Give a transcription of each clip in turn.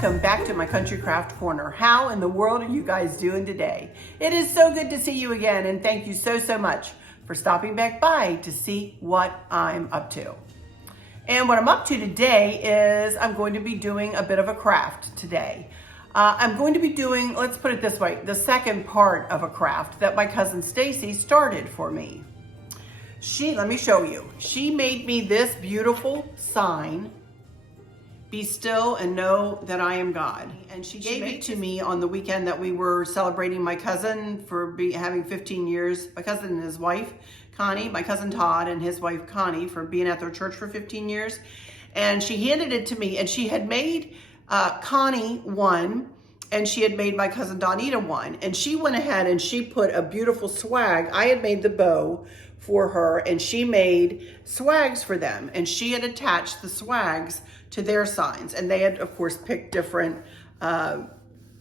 Welcome back to my Country Craft Corner. How in the world are you guys doing today? It is so good to see you again, and thank you so much for stopping back by to see what I'm up to. And what I'm up to today is I'm going to be doing a bit of a craft today. I'm going to be doing, let's put it this way, the second part of a craft that my cousin Stacy started for me. Let me show you. She made me this beautiful sign, "Be still and know that I am God." And she gave it to me on the weekend that we were celebrating my cousin for having 15 years, my cousin and his wife, Connie, my cousin Todd and his wife, Connie, for being at their church for 15 years. And she handed it to me, and she had made Connie one, and she had made my cousin Donita one. And she went ahead and she put a beautiful swag. I had made the bow for her, and she made swags for them. And she had attached the swags to their signs. And they had, of course, picked different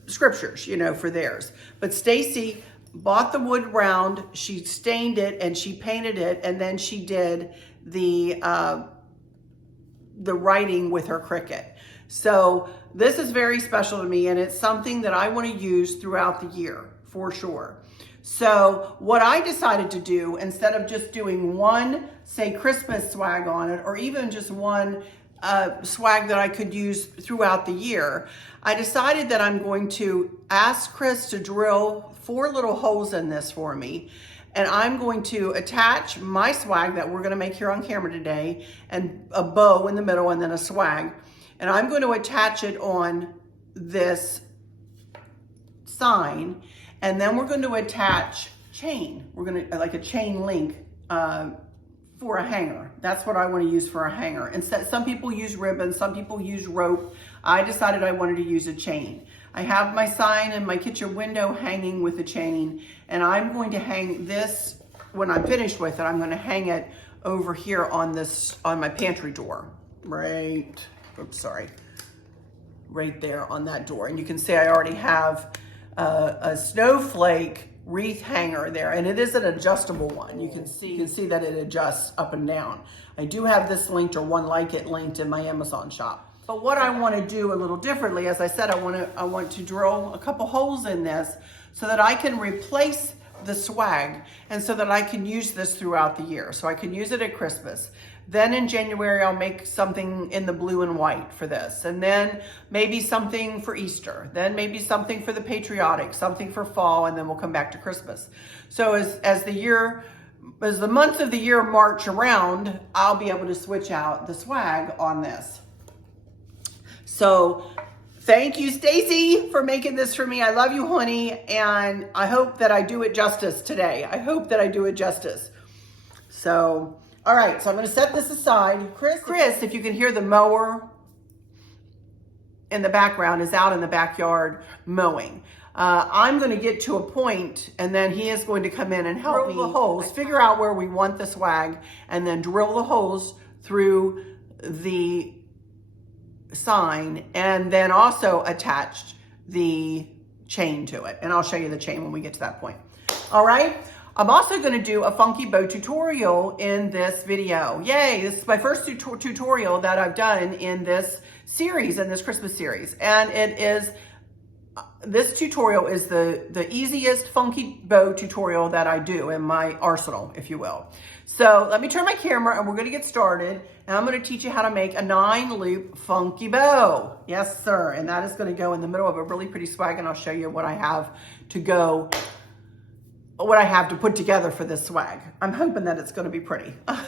scriptures, for theirs. But Stacy bought the wood round, she stained it, and she painted it, and then she did the writing with her Cricut. So this is very special to me, and it's something that I want to use throughout the year, for sure. So what I decided to do, instead of just doing one, say, Christmas swag on it, or even just one swag that I could use throughout the year, I decided that I'm going to ask Chris to drill 4 little holes in this for me. And I'm going to attach my swag that we're going to make here on camera today, and a bow in the middle, and then a swag. And I'm going to attach it on this sign, and then we're going to attach chain. We're going to, like a chain link for a hanger. That's what I want to use for a hanger. And some people use ribbon, some people use rope. I decided I wanted to use a chain. I have my sign in my kitchen window hanging with a chain, and I'm going to hang this, when I'm finished with it, I'm going to hang it over here on my pantry door. Right there on that door. And you can see I already have a snowflake wreath hanger there, and it is an adjustable one. You can see that it adjusts up and down. I do have this linked, or one like it linked, in my Amazon shop. But what I want to do a little differently, as I said, I want to drill a couple holes in this so that I can replace the swag, and so that I can use this throughout the year. So I can use it at Christmas. Then in January, I'll make something in the blue and white for this. And then maybe something for Easter. Then maybe something for the patriotic, something for fall, and then we'll come back to Christmas. So as the months of the year march around, I'll be able to switch out the swag on this. So thank you, Stacy, for making this for me. I love you, honey, and I hope that I do it justice today. I hope that I do it justice. So, all right, so I'm going to set this aside. Chris, if you can hear the mower in the background, is out in the backyard mowing. I'm going to get to a point, and then he is going to come in and help me drill the holes, figure out where we want the swag, and then drill the holes through the sign, and then also attach the chain to it. And I'll show you the chain when we get to that point. All right. I'm also going to do a funky bow tutorial in this video. Yay, this is my first tutorial that I've done in this series, in this Christmas series. And this tutorial is the easiest funky bow tutorial that I do in my arsenal, if you will. So let me turn my camera, and we're going to get started. And I'm going to teach you how to make a 9-loop funky bow. Yes, sir. And that is going to go in the middle of a really pretty swag, and I'll show you what I have to put together for this swag. I'm hoping that it's going to be pretty. I've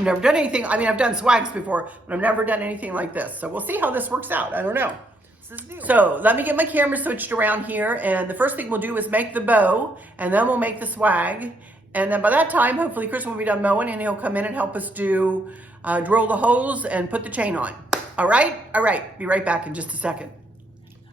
never done anything. I mean, I've done swags before, but I've never done anything like this. So we'll see how this works out. I don't know. This is new. So let me get my camera switched around here. And the first thing we'll do is make the bow, and then we'll make the swag. And then by that time, hopefully Chris will be done mowing, and he'll come in and help us drill the holes and put the chain on. All right? All right. Be right back in just a second.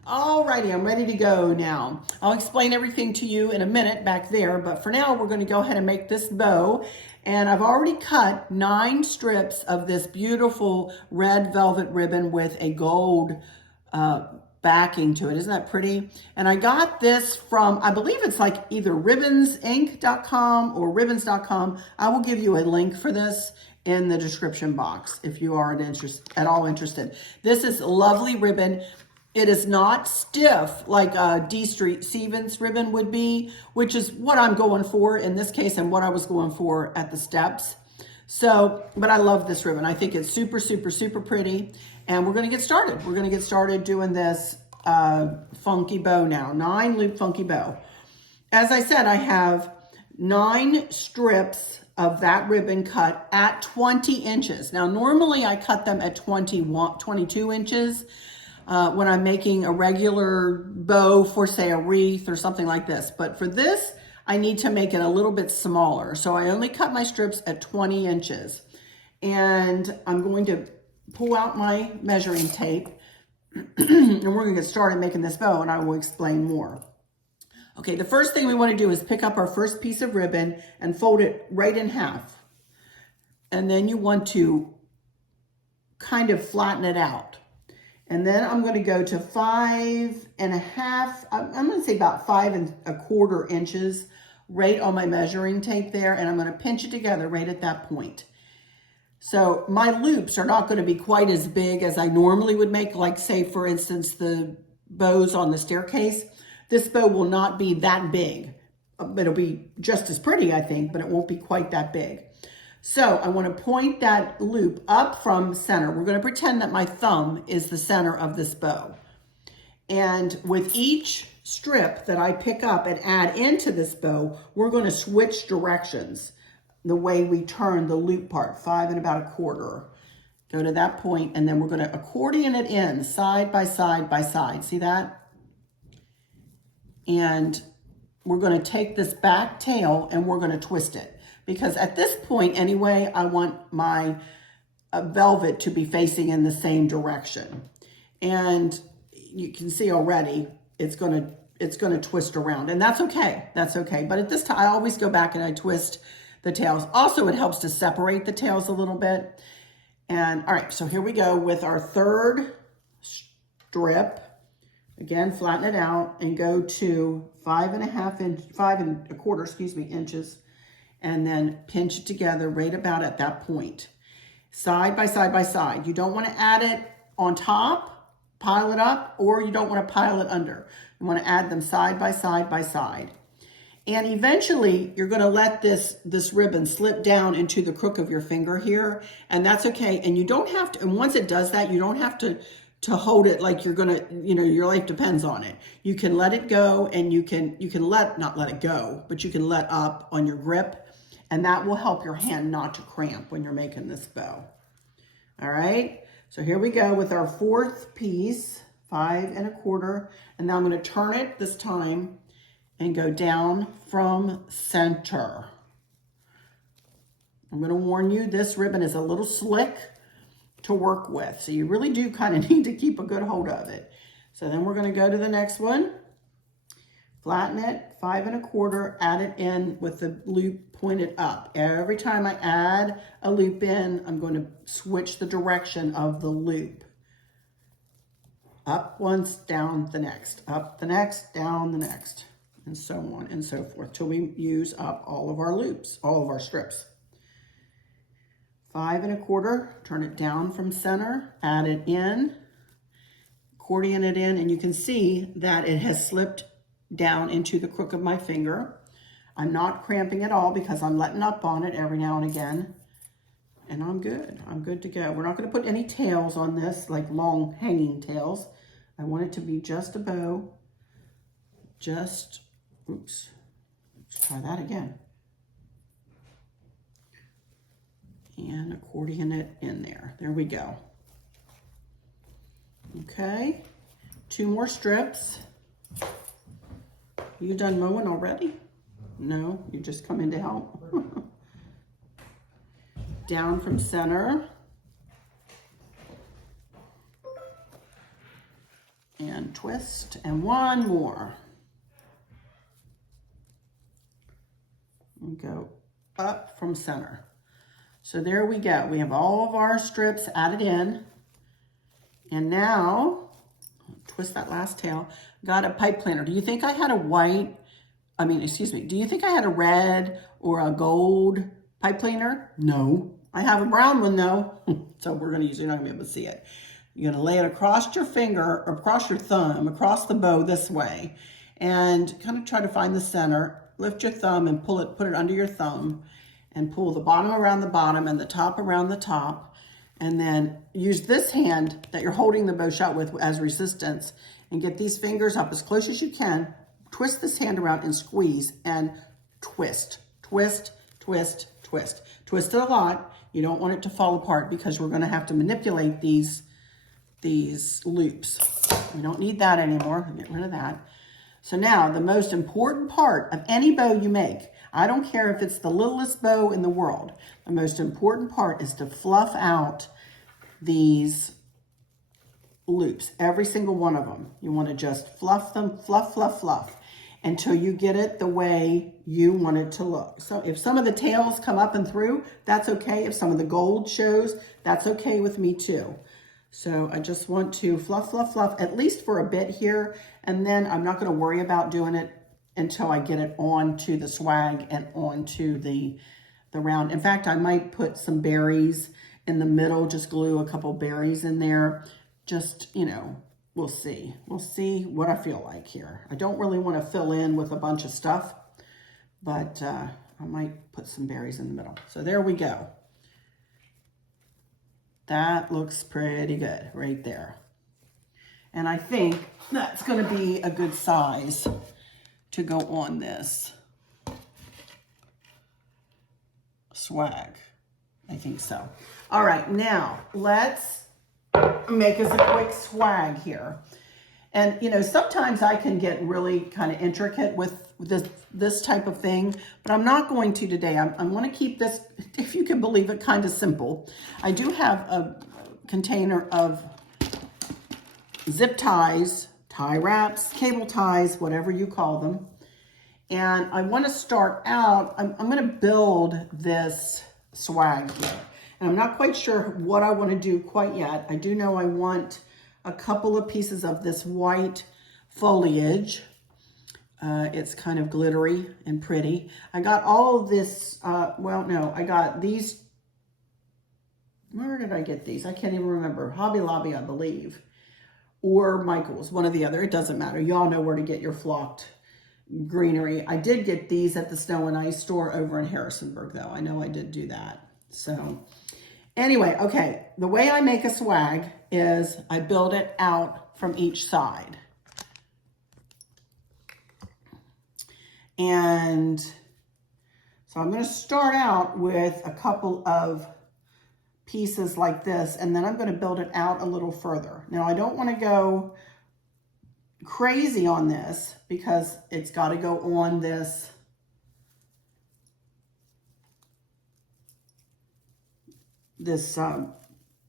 Alrighty, I'm ready to go now. I'll explain everything to you in a minute back there, but for now we're going to go ahead and make this bow. And I've already cut 9 strips of this beautiful red velvet ribbon with a gold backing to it. Isn't that pretty? And I got this from, I believe it's like either ribbonsinc.com or ribbons.com. I will give you a link for this. in the description box if you are at all interested. This is lovely ribbon. It is not stiff like a D Street Stevens ribbon would be, which is what I'm going for in this case and what I was going for at the steps. So, but I love this ribbon. I think it's super, super, super pretty. And we're going to get started. We're going to get started doing this funky bow now, 9 loop funky bow. As I said, I have 9 strips of that ribbon cut at 20 inches. Now, normally I cut them at 22 inches. When I'm making a regular bow for, say, a wreath or something like this. But for this, I need to make it a little bit smaller. So I only cut my strips at 20 inches. And I'm going to pull out my measuring tape and we're going to get started making this bow, and I will explain more. Okay, the first thing we want to do is pick up our first piece of ribbon and fold it right in half. And then you want to kind of flatten it out. And then I'm going to go to 5.5, I'm going to say about 5.25 inches right on my measuring tape there. And I'm going to pinch it together right at that point. So my loops are not going to be quite as big as I normally would make, like say, for instance, the bows on the staircase. This bow will not be that big. It'll be just as pretty, I think, but it won't be quite that big. So I want to point that loop up from center. We're going to pretend that my thumb is the center of this bow. And with each strip that I pick up and add into this bow, we're going to switch directions the way we turn the loop part, 5.25. Go to that point, and then we're going to accordion it in side by side by side. See that? And we're going to take this back tail and we're going to twist it. Because at this point, anyway, I want my velvet to be facing in the same direction. And you can see already it's going to twist around. And that's okay. That's okay. But at this time, I always go back and I twist the tails. Also, it helps to separate the tails a little bit. And all right, so here we go with our third strip. Again, flatten it out and go to 5.25 inches. And then pinch it together right about at that point. Side by side by side. You don't want to add it on top, pile it up, or you don't want to pile it under. You want to add them side by side by side. And eventually, you're going to let this ribbon slip down into the crook of your finger here, and that's okay. And you don't have to, and once it does that, you don't have to hold it like you're going to, your life depends on it. You can let it go, and you can not let it go, but you can let up on your grip. And that will help your hand not to cramp when you're making this bow. All right, so here we go with our fourth piece, 5.25. And now I'm going to turn it this time and go down from center. I'm going to warn you, this ribbon is a little slick to work with. So you really do kind of need to keep a good hold of it. So then we're going to go to the next one. Flatten it, 5.25, add it in with the loop pointed up. Every time I add a loop in, I'm going to switch the direction of the loop. Up once, down the next, up the next, down the next, and so on and so forth till we use up all of our loops, all of our strips. 5.25, turn it down from center, add it in, accordion it in, and you can see that it has slipped down into the crook of my finger. I'm not cramping at all because I'm letting up on it every now and again. And I'm good. I'm good to go. We're not going to put any tails on this, like long hanging tails. I want it to be just a bow. Oops. Let's try that again. And accordion it in there. There we go. Okay. 2 more strips. You done mowing already? No, you just come in to help. Down from center. And twist, and 1 more. And go up from center. So there we go. We have all of our strips added in. And now, twist that last tail. Got a pipe planner. Do you think I had a do you think I had a red or a gold pipe planer? No, I have a brown one though, so we're gonna use, you're not gonna be able to see it. You're gonna lay it across your finger, or across your thumb, across the bow this way, and kind of try to find the center. Lift your thumb and pull it, put it under your thumb, and pull the bottom around the bottom and the top around the top. And then use this hand that you're holding the bow shut with as resistance, and get these fingers up as close as you can. Twist this hand around and squeeze and twist, twist, twist, twist. Twist it a lot. You don't want it to fall apart because we're gonna have to manipulate these loops. We don't need that anymore. Get rid of that. So now the most important part of any bow you make, I don't care if it's the littlest bow in the world, the most important part is to fluff out these loops, every single one of them. You want to just fluff them, fluff, fluff, fluff, until you get it the way you want it to look. So if some of the tails come up and through, that's okay. If some of the gold shows, that's okay with me too. So I just want to fluff, fluff, fluff, at least for a bit here, and then I'm not going to worry about doing it until I get it onto the swag and onto the round. In fact, I might put some berries in the middle, just glue a couple berries in there. Just, you know, we'll see. We'll see what I feel like here. I don't really want to fill in with a bunch of stuff, but I might put some berries in the middle. So there we go. That looks pretty good right there. And I think that's going to be a good size to go on this swag. I think so. All right, now let's make us a quick swag here. And you know, sometimes I can get really kind of intricate with this type of thing, but I'm not going to today. I'm going to keep this, if you can believe it, kind of simple. I do have a container of zip ties, tie wraps, cable ties, whatever you call them. And I want to start out, I'm going to build this swag here. And I'm not quite sure what I want to do quite yet. I do know I want a couple of pieces of this white foliage. It's kind of glittery and pretty. I got all of this, well, no, I got these. Where did I get these? I can't even remember. Hobby Lobby, I believe. Or Michael's, one or the other. It doesn't matter. Y'all know where to get your flocked greenery. I did get these at the Snow and Ice store over in Harrisonburg, though. I know I did do that. So anyway, okay. The way I make a swag is I build it out from each side. And so I'm going to start out with a couple of pieces like this, and then I'm going to build it out a little further. Now, I don't want to go crazy on this because it's got to go on this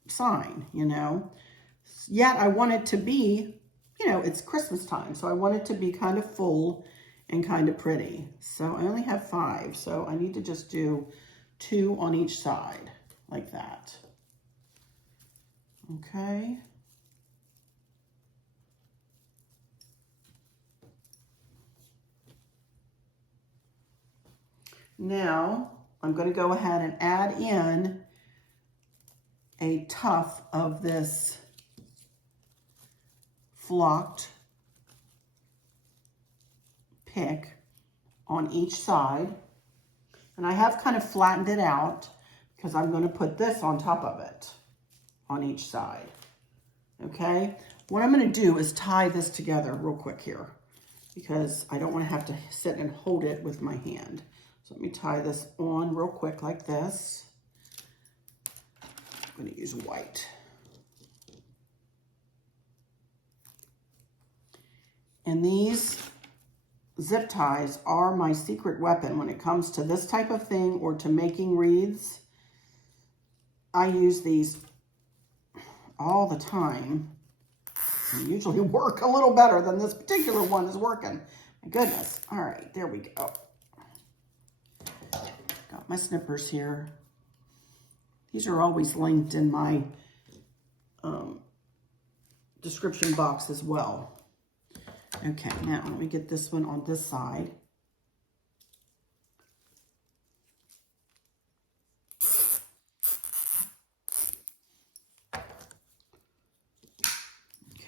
sign, you know. Yet I want it to be, you know, it's Christmas time, so I want it to be kind of full and kind of pretty. So I only have 5, so I need to just do 2 on each side like that. Okay. Now I'm going to go ahead and add in a tuft of this flocked pick on each side. And I have kind of flattened it out because I'm going to put this on top of it on each side. Okay? What I'm going to do is tie this together real quick here because I don't want to have to sit and hold it with my hand. So let me tie this on real quick like this. I'm going to use white. And these zip ties are my secret weapon when it comes to this type of thing or to making wreaths. I use these all the time. They usually work a little better than this particular one is working. My goodness. All right, there we go. Got my snippers here. These are always linked in my description box as well. Okay, now let me get this one on this side.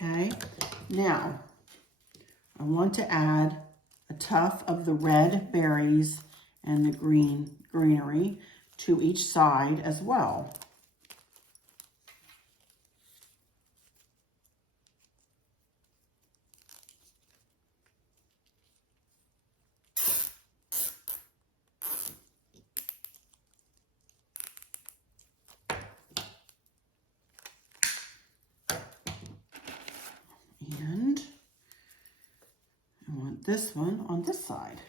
Okay, now I want to add a tuft of the red berries and the greenery to each side as well. And I want this one on this side.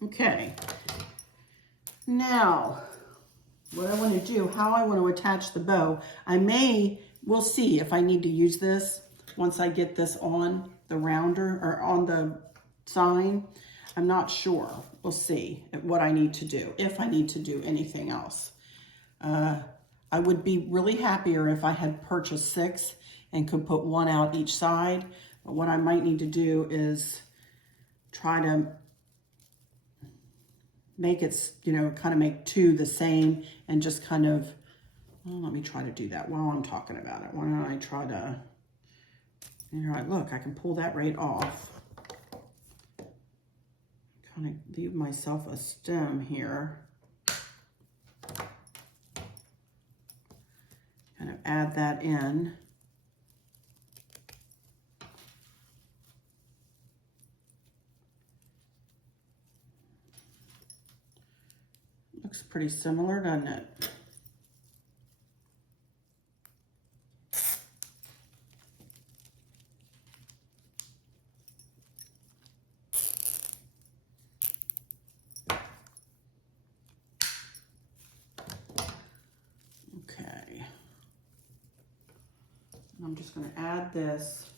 Okay, now what I want to do, how I want to attach the bow, we'll see if I need to use this once I get this on the rounder or on the sign. I'm not sure. We'll see what I need to do, if I need to do anything else. I would be really happier if I had purchased 6 and could put 1 out each side. But what I might need to do is try to make it, kind of make 2 the same and just kind of, well, let me try to do that while I'm talking about it. Why don't I try to, look, I can pull that right off. Kind of leave myself a stem here. Kind of add that in. Looks pretty similar, doesn't it? Okay. I'm just going to add this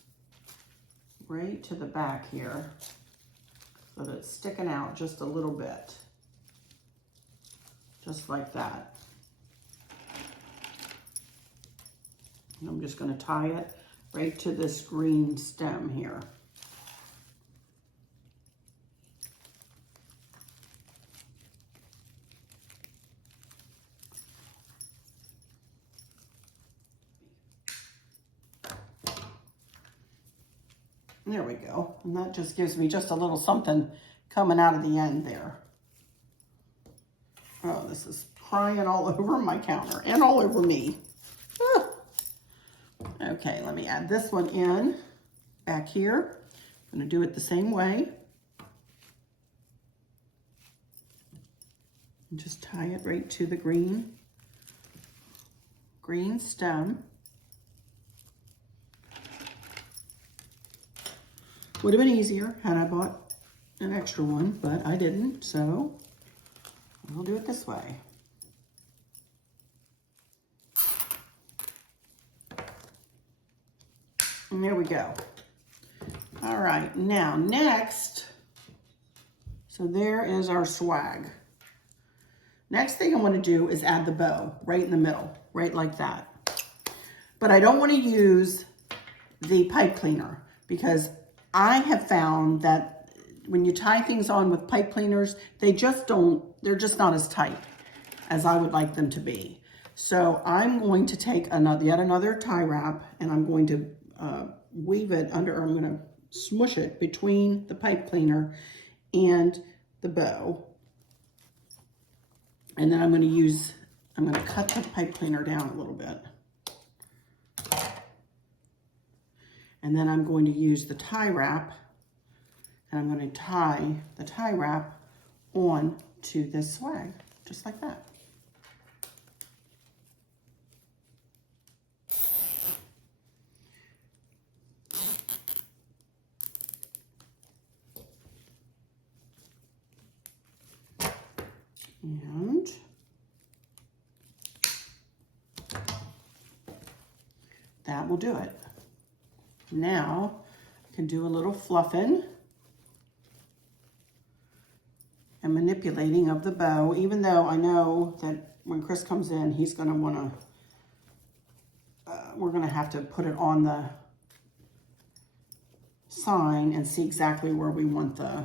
right to the back here so that it's sticking out just a little bit. Just like that. And I'm just going to tie it right to this green stem here. There we go. And that just gives me just a little something coming out of the end there. Oh, this is crying all over my counter and all over me. Ah. Okay, let me add this one in back here. I'm going to do it the same way. And just tie it right to the green stem. Would have been easier had I bought an extra one, but I didn't, so we'll do it this way. And there we go. All right, now next, so there is our swag. Next thing I want to do is add the bow right in the middle, right like that. But I don't want to use the pipe cleaner because I have found that when you tie things on with pipe cleaners, they're just not as tight as I would like them to be. So I'm going to take yet another tie wrap and I'm going to weave it I'm going to smush it between the pipe cleaner and the bow. And then I'm going to cut the pipe cleaner down a little bit. And then I'm going to use the tie wrap, and I'm going to tie the tie wrap on to this swag, just like that. And that will do it. Now I can do a little fluffing and manipulating of the bow, even though I know that when Chris comes in, he's going to want we're gonna have to put it on the sign and see exactly where we want the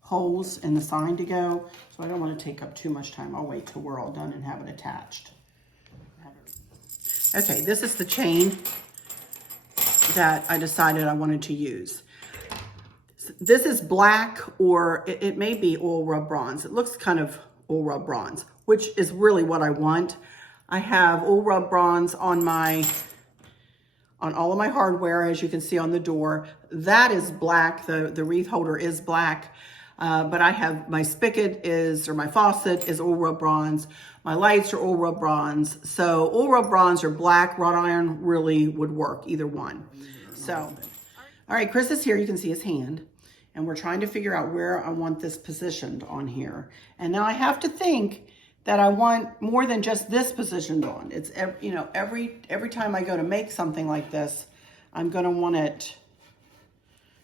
holes in the sign to go. So I don't want to take up too much time. I'll wait till we're all done and have it attached. Okay, this is the chain that I decided I wanted to use. This is black, or it may be oil rub bronze. It looks kind of oil rub bronze, which is really what I want. I have oil rub bronze on all of my hardware, as you can see on the door. That is black. The wreath holder is black. But I have my spigot or my faucet is oil rub bronze. My lights are oil rub bronze. So oil rub bronze or black wrought iron really would work, either one. So, all right, Chris is here. You can see his hand. And we're trying to figure out where I want this positioned on here. And now I have to think that I want more than just this positioned on. It's, you know, every time I go to make something like this, I'm going to want it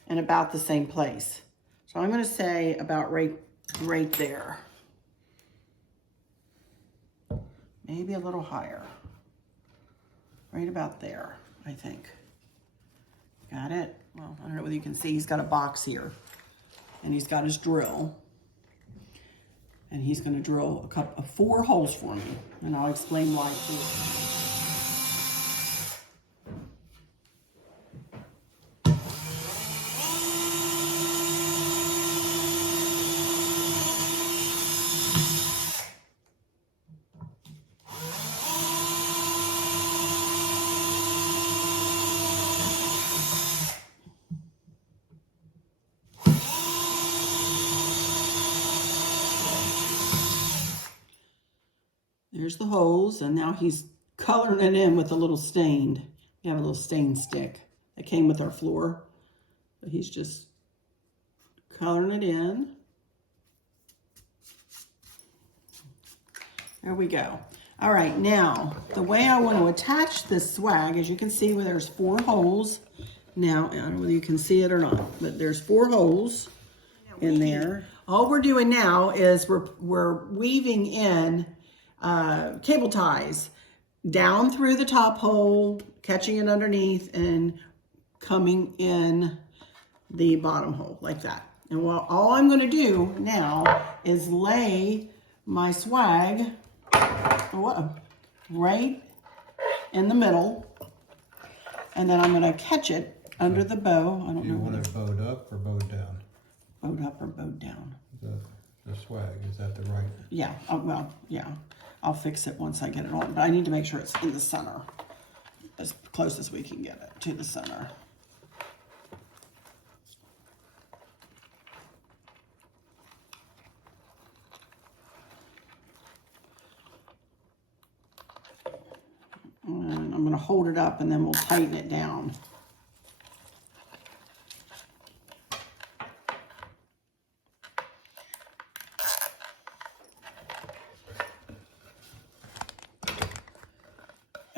in about the same place. So I'm going to say about right there. Maybe a little higher. Right about there, I think. Got it? Well, I don't know whether you can see, he's got a box here. And he's got his drill. And he's going to drill 4 holes for me. And I'll explain why too. There's the holes, and now he's coloring it in with a little stained. We have a little stain stick that came with our floor. But he's just coloring it in. There we go. All right, now, the way I want to attach this swag, as you can see, where there's 4 holes. Now, I don't know whether you can see it or not, but there's 4 holes in there. All we're doing now is we're weaving in cable ties down through the top hole, catching it underneath, and coming in the bottom hole like that. And all I'm going to do now is lay my swag right in the middle, and then I'm going to catch it under the bow. I don't know. Do you want it bowed up or bowed down? Bowed up or bowed down? The swag, is that the right? Yeah, well, yeah. I'll fix it once I get it on, but I need to make sure it's in the center, as close as we can get it to the center. And I'm going to hold it up and then we'll tighten it down.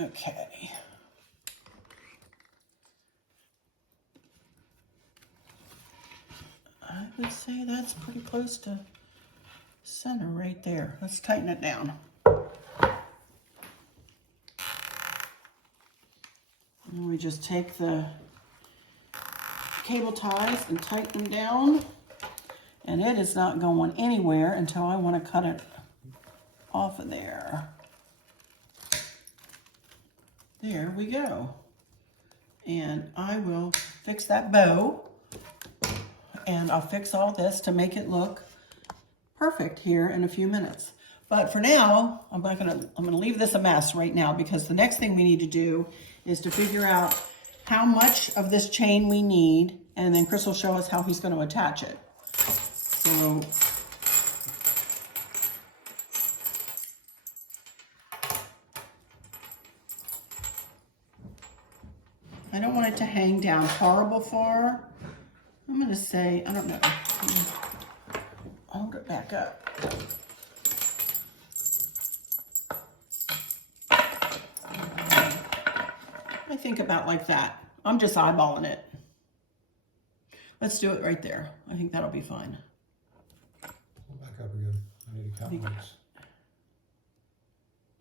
Okay. I would say that's pretty close to center right there. Let's tighten it down. And we just take the cable ties and tighten them down. And it is not going anywhere until I want to cut it off of there. There we go. And I will fix that bow. And I'll fix all this to make it look perfect here in a few minutes. But for now, I'm gonna leave this a mess right now, because the next thing we need to do is to figure out how much of this chain we need, and then Chris will show us how he's going to attach it. So I don't want it to hang down horrible far. I'm going to say, I don't know. I'll hold it back up. I think about like that. I'm just eyeballing it. Let's do it right there. I think that'll be fine. Back up again. I need to count once.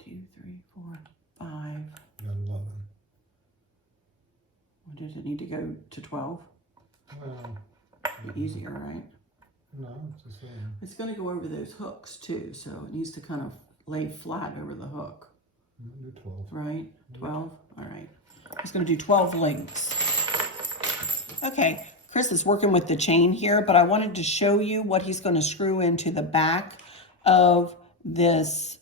2, 2, 3, 4, 5. You got 11. Well, does it need to go to 12? Well, Be easier, right? no, it's the same. It's going to go over those hooks too, so it needs to kind of lay flat over the hook. Do 12. Right? 12? All right. He's going to do 12 links. Okay, Chris is working with the chain here, but I wanted to show you what he's going to screw into the back of this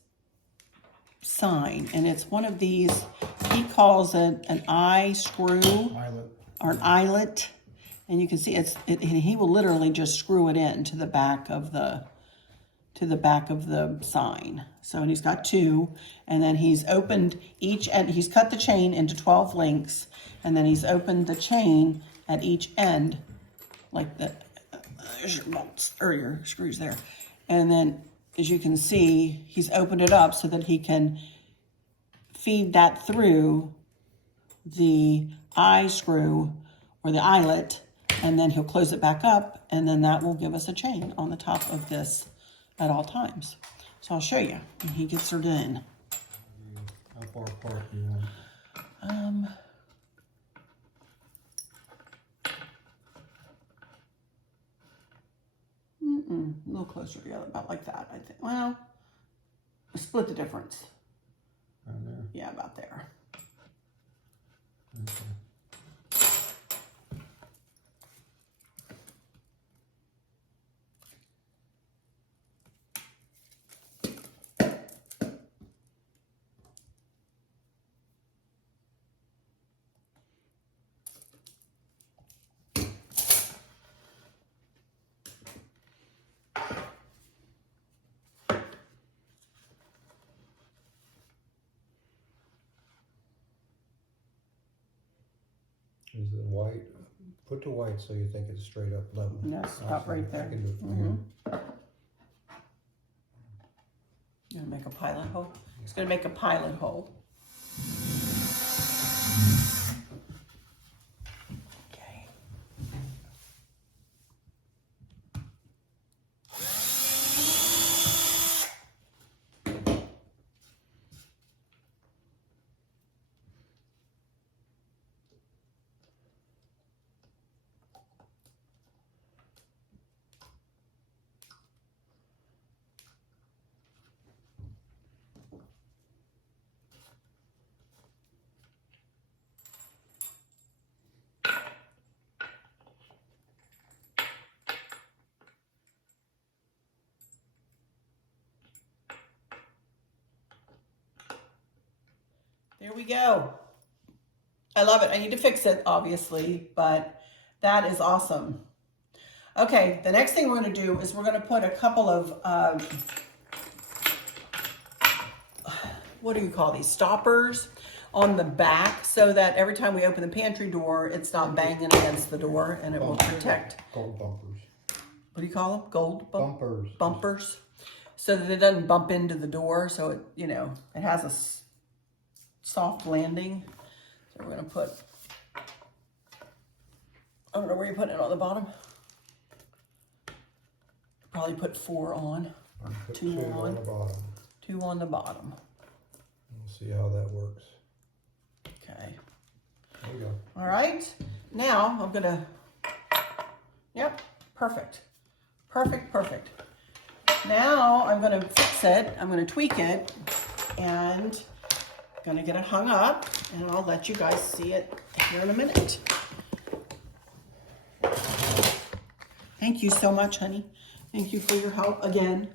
sign. And it's one of these, he calls it an eye screw. Eyelet. Or an eyelet. And you can see he will literally just screw it in to the back of the sign. So, and he's got 2, and then he's opened each end. He's cut the chain into 12 links, and then he's opened the chain at each end, like the, there's your bolts, or your screws there. And then, as you can see, he's opened it up so that he can feed that through the eye screw, or the eyelet, and then he'll close it back up, and then that will give us a chain on the top of this at all times. So I'll show you when he gets her in. How far apart do you want? A little closer together, about like that, I think. Well, split the difference. Right there? Yeah, about there. Okay. Is it white? Put the white so you think it's straight up level. No, stop right there. I can do it from here. You're gonna make a pilot hole? It's gonna make a pilot hole. Okay. There we go. I love it. I need to fix it, obviously, but that is awesome. Okay, the next thing we're going to do is we're going to put a couple of, what do you call these, stoppers on the back so that every time we open the pantry door, it's not banging against the door, and it will protect. Gold bumpers. What do you call them? Gold Bumpers. Bumpers. So that it doesn't bump into the door, so it, you know, it has a soft landing. So we're going to put, I don't know where you're putting it, on the bottom. Probably put 4 on. Put 2 on. the bottom. 2 on the bottom. We'll see how that works. Okay. There you go. All right. Now I'm going to, yep, perfect. Perfect, perfect. Now I'm going to fix it. I'm going to tweak it and going to get it hung up, and I'll let you guys see it here in a minute. Thank you so much, honey. Thank you for your help again.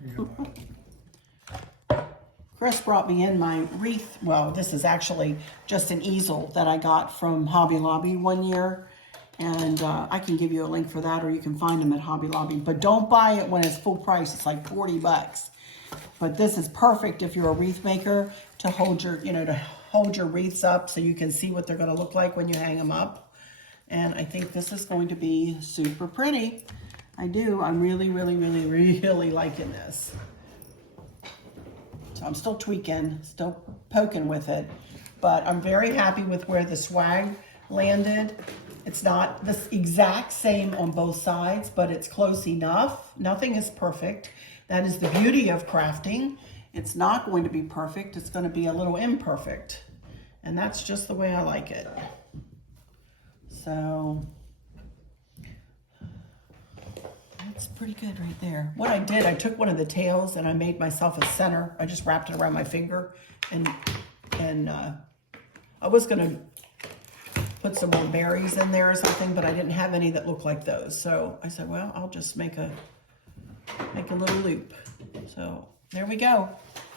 Chris brought me in my wreath. Well, this is actually just an easel that I got from Hobby Lobby one year. And I can give you a link for that, or you can find them at Hobby Lobby. But don't buy it when it's full price. It's like 40 bucks. But this is perfect if you're a wreath maker to hold your, you know, to hold your wreaths up so you can see what they're going to look like when you hang them up. And I think this is going to be super pretty. I do. I'm really, really, really, really liking this. So I'm still tweaking, still poking with it. But I'm very happy with where the swag landed. It's not the exact same on both sides, but it's close enough. Nothing is perfect. That is the beauty of crafting. It's not going to be perfect. It's going to be a little imperfect. And that's just the way I like it. So that's pretty good right there. What I did, I took one of the tails and I made myself a center. I just wrapped it around my finger, and I was gonna put some more berries in there or something, but I didn't have any that looked like those. So I said, well, I'll just make a little loop. So there we go.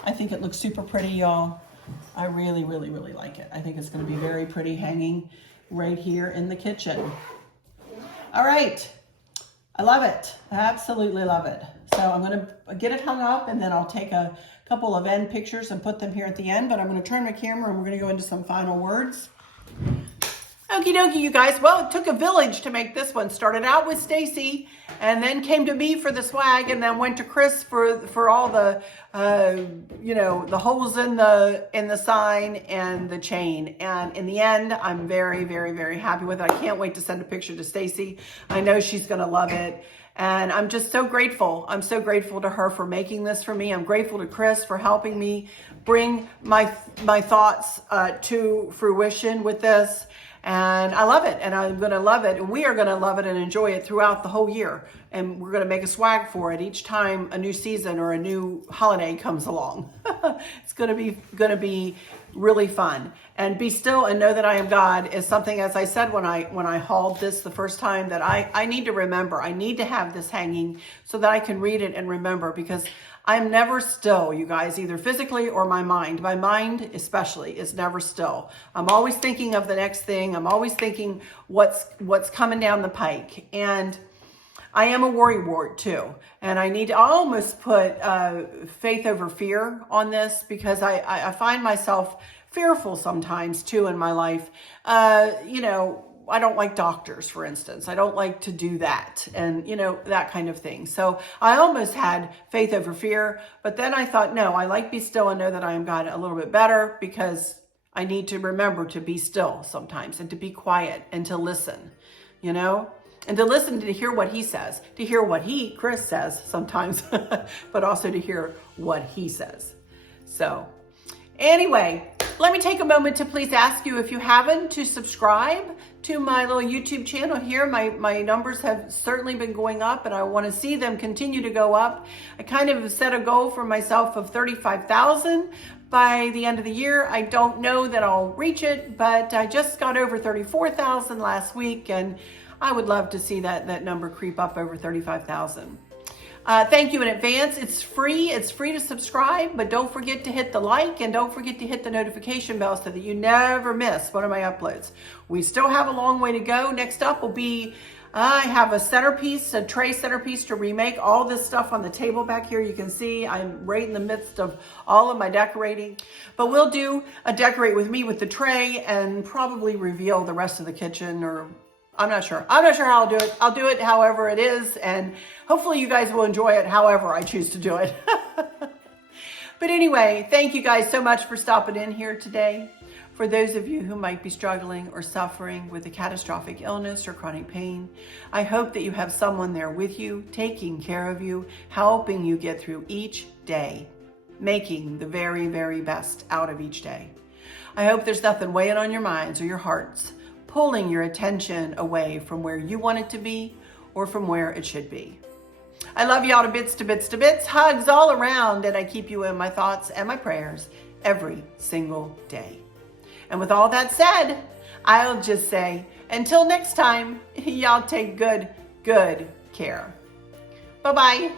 I think it looks super pretty, y'all. I really, really, really like it. I think it's gonna be very pretty hanging right here in the kitchen. All right, I love it. I absolutely love it. So I'm gonna get it hung up, and then I'll take a couple of end pictures and put them here at the end, but I'm gonna turn my camera and we're gonna go into some final words. Okie dokie, you guys. Well, it took a village to make this one. Started out with Stacy, and then came to me for the swag, and then went to Chris for all the, you know, the holes in the sign and the chain. And in the end, I'm very, very, very happy with it. I can't wait to send a picture to Stacy. I know she's gonna love it. And I'm just so grateful. I'm so grateful to her for making this for me. I'm grateful to Chris for helping me bring my thoughts to fruition with this. And I love it, and I'm gonna love it, and we are gonna love it and enjoy it throughout the whole year. And we're gonna make a swag for it each time a new season or a new holiday comes along. It's gonna be really fun. And be still and know that I am God is something, as I said when I hauled this the first time, that I need to remember. I need to have this hanging so that I can read it and remember, because I'm never still, you guys, either physically or my mind. My mind especially is never still. I'm always thinking of the next thing. I'm always thinking what's coming down the pike. And I am a worrywart too. And I almost put faith over fear on this, because I find myself fearful sometimes too in my life. You know, I don't like doctors, for instance. I don't like to do that, and you know, that kind of thing. So I almost had faith over fear, but then I thought, no, I like be still and know that I am God a little bit better, because I need to remember to be still sometimes, and to be quiet, and to listen, you know, and to listen, to hear what he says, to hear what Chris says sometimes, but also to hear what he says. So anyway, let me take a moment to please ask you, if you haven't, to subscribe to my little YouTube channel here. My numbers have certainly been going up, and I want to see them continue to go up. I kind of set a goal for myself of 35,000 by the end of the year. I don't know that I'll reach it, but I just got over 34,000 last week, and I would love to see that number creep up over 35,000. Thank you in advance. It's free to subscribe, but don't forget to hit the like, and don't forget to hit the notification bell so that you never miss one of my uploads. We still have a long way to go. Next up will be, I have a tray centerpiece to remake. All this stuff on the table back here, you can see I'm right in the midst of all of my decorating, but we'll do a decorate with me with the tray, and probably reveal the rest of the kitchen, or I'm not sure how I'll do it. I'll do it however it is, and hopefully you guys will enjoy it however I choose to do it. But anyway, thank you guys so much for stopping in here today. For those of you who might be struggling or suffering with a catastrophic illness or chronic pain, I hope that you have someone there with you, taking care of you, helping you get through each day, making the very, very best out of each day. I hope there's nothing weighing on your minds or your hearts, pulling your attention away from where you want it to be or from where it should be. I love y'all to bits, to bits, to bits. Hugs all around, and I keep you in my thoughts and my prayers every single day. And with all that said, I'll just say, until next time, y'all take good care. Bye-bye.